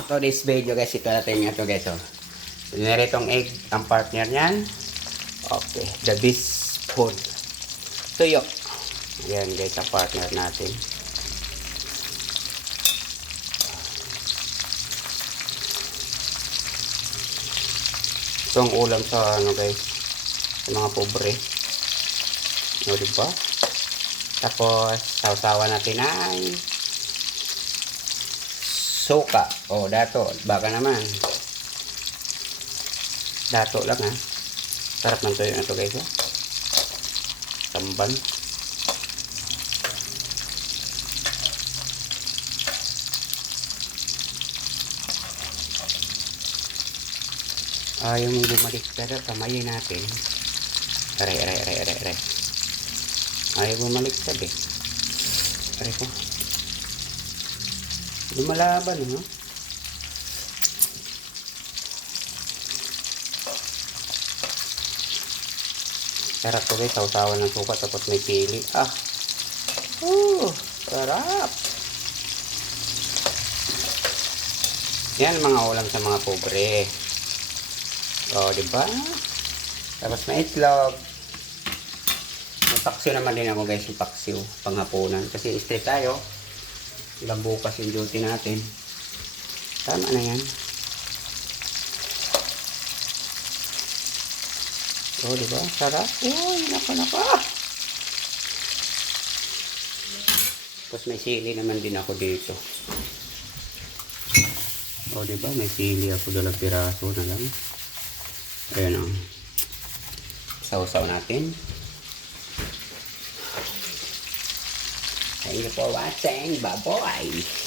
Today's video guys, ito natin nga ito guys. So, niritong egg ang partner niyan. Okay, the best food. Tuyo. Yan guys, ang partner natin. Ito ang ulam sa ano guys, sa mga pobre. O diba? Tapos, sausawan natin ay suka. O, dato. Baka naman. Dato lang ha. Sarap ng tuyo na ito guys. Tamban. Ayaw mong bumalik kada. Kamayin natin. Aray. Ayaw bumalik kada eh. Aray ko. Lumalaban, no? Sarap to guys, sausawan ng suka tapos may pili. Sarap. Yan mga ulam sa mga pobre. O, diba? Tapos may itlog. May paksiw naman din ako guys, yung paksiw panghapunan. Kasi straight tayo. Hanggang bukas yung duty natin. Tama na yan. O, diba? Sarap. Uy, naka. Tapos may sili naman din ako dito. O, diba? May sili ako, 2 piraso na lang. Ayan o. Sausaw natin. Thank you for watching. Bye-bye.